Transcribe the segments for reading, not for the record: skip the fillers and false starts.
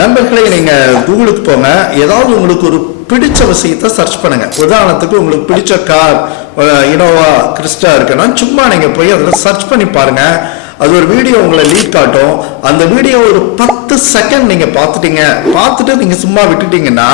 நண்பர்களை நீங்க கூகுளுக்கு போங்க, ஏதாவது உங்களுக்கு ஒரு பிடிச்ச விஷயத்தை சர்ச் பண்ணுங்க. உதாரணத்துக்கு உங்களுக்கு பிடிச்ச கார் இனோவா கிறிஸ்டா இருக்குன்னா சும்மா நீங்க போய் அதில் சர்ச் பண்ணி பாருங்க. அது ஒரு வீடியோ உங்களை லீட் காட்டும். அந்த வீடியோ ஒரு 10 செகண்ட் நீங்க பார்த்துட்டு நீங்க சும்மா விட்டுட்டீங்கன்னா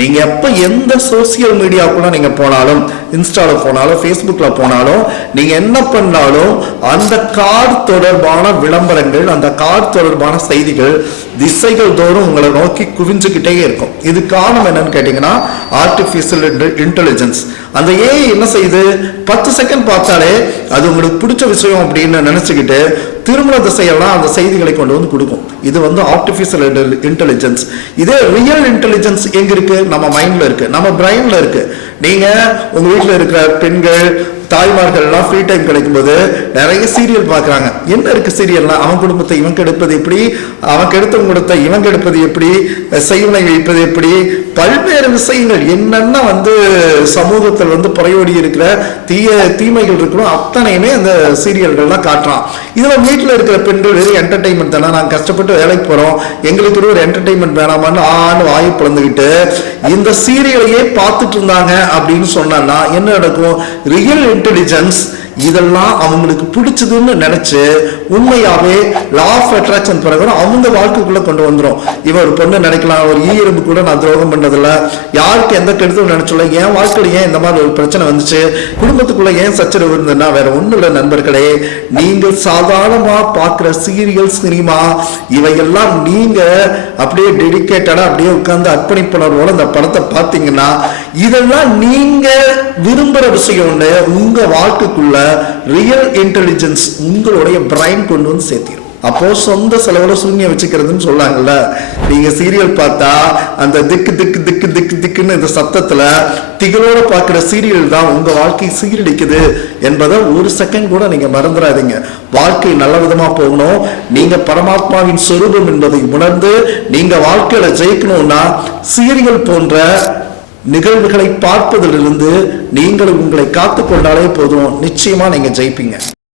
நீங்க எப்ப எந்த சோசியல் மீடியாவுக்குள்ள நீங்க போனாலும், இன்ஸ்டால போனாலும், ஃபேஸ்புக்ல போனாலும், நீங்க என்ன பண்ணாலும் அந்த கார் தொடர்பான விளம்பரங்கள், அந்த கார் தொடர்பான செய்திகள் திசைகள் தோறும் உங்களை நோக்கி குவிஞ்சுக்கிட்டே இருக்கும். இது காரணம் என்னன்னு கேட்டீங்கன்னா ஆர்டிபிஷியல் இன்டெலிஜென்ஸ். அந்த ஏஐ என்ன செய்யுது, 10 செகண்ட் பார்த்தாலே அது உங்களுக்கு பிடிச்ச விஷயம் அப்படின்னு நினைச்சுக்கிட்டு திருமண திசையெல்லாம் அந்த செய்திகளை கொண்டு வந்து கொடுக்கும். இது ஆர்டிபிஷியல் இன்டெலிஜென்ஸ். இதே ரியல் இன்டெலிஜென்ஸ் எங்க இருக்கு? நம்ம மைண்ட்ல இருக்கு, நம்ம பிரைன்ல இருக்கு. நீங்க உங்க வீட்டுல இருக்கிற பெண்கள், தாய்மார்கள் எல்லாம் ஃப்ரீ டைம் கிடைக்கும் போது நிறைய சீரியல் பாக்குறாங்க. என்ன இருக்கு சீரியல்னா, அவன் குடும்பத்தை இவன் கெடுப்பது எப்படி, அவன் கெடுத்த குடும்பத்தை இவன் கெடுப்பது எப்படி, செய்வனை வைப்பது எப்படி, பல்வேறு விஷயங்கள் என்னென்ன சமூகத்தில் புறையோடி இருக்கிற தீமைகள் இருக்கணும் அத்தனையுமே அந்த சீரியல்கள்லாம் காட்டுறான். இதுல வீட்டுல இருக்கிற பெண்கள் வெறும் என்டர்டைன்மெண்ட் தானே, நாங்க கஷ்டப்பட்டு வேலைக்கு போறோம், எங்களுக்கு ஒரு என்டர்டைன்மெண்ட் வேணாமான்னு வாய் பிளந்துக்கிட்டு இந்த சீரியலையே பார்த்துட்டு இருந்தாங்க அப்படின்னு சொன்னா என்ன நடக்கும்? ரியல் இன்டெலிஜென்ஸ் இதெல்லாம் அவங்களுக்கு பிடிச்சதுன்னு நினைச்சு உண்மையாவே லா ஆஃப் அட்ராக்ஷன் பிரகாரம் அவங்க வாழ்க்கைக்குள்ள கொண்டு வந்துடும். இவன் ஒரு பொண்ணு நினைக்கலாம், ஒரு ஈரம்பு கூட நான் துரோகம் பண்ணதில்ல, யாருக்கு எந்த கெடுதலும் நினைச்சல, என் வாழ்க்கையில ஏன் இந்த மாதிரி ஒரு பிரச்சனை வந்துச்சு, குடும்பத்துக்குள்ள ஏன் சச்சரவு இருந்ததுன்னா வேற ஒண்ணு இல்லை நண்பர்களே. நீங்கள் சாதாரணமா பார்க்கிற சீரியல், சினிமா இவையெல்லாம் நீங்க அப்படியே டெடிகேட்டடா அப்படியே உட்கார்ந்து அர்ப்பணிப்புணர்வோட இந்த படத்தை பார்த்தீங்கன்னா இதெல்லாம் நீங்க விரும்புற விஷயம் உங்க வாழ்க்கைக்குள்ள ரியல் இன்டெலிஜென்ஸ் உங்களுடைய பிரைன் கொண்டு வந்து சேர்த்திடும். அப்போ சொந்த செலவுல சூன்ய வச்சுக்கிறதுன்னு சொல்லாங்கல்ல. நீங்க சீரியல் பார்த்தா அந்த திக்கு திக்கு திக்கு திக்கு திக்குன்னு இந்த சத்தத்துல திகளோட பார்க்கிற சீரியல் தான் உங்க வாழ்க்கை சீரழிக்குது என்பதை ஒரு செகண்ட் கூட நீங்க மறந்துடாதீங்க. வாழ்க்கை நல்ல விதமா போகணும், நீங்க பரமாத்மாவின் சொரூபம் என்பதை உணர்ந்து நீங்க வாழ்க்கையில ஜெயிக்கணும்னா சீரியல் போன்ற நிகழ்வுகளை பார்ப்பதிலிருந்து நீங்கள் உங்களை காத்துக்கொண்டாலே போதும், நிச்சயமா நீங்க ஜெயிப்பீங்க.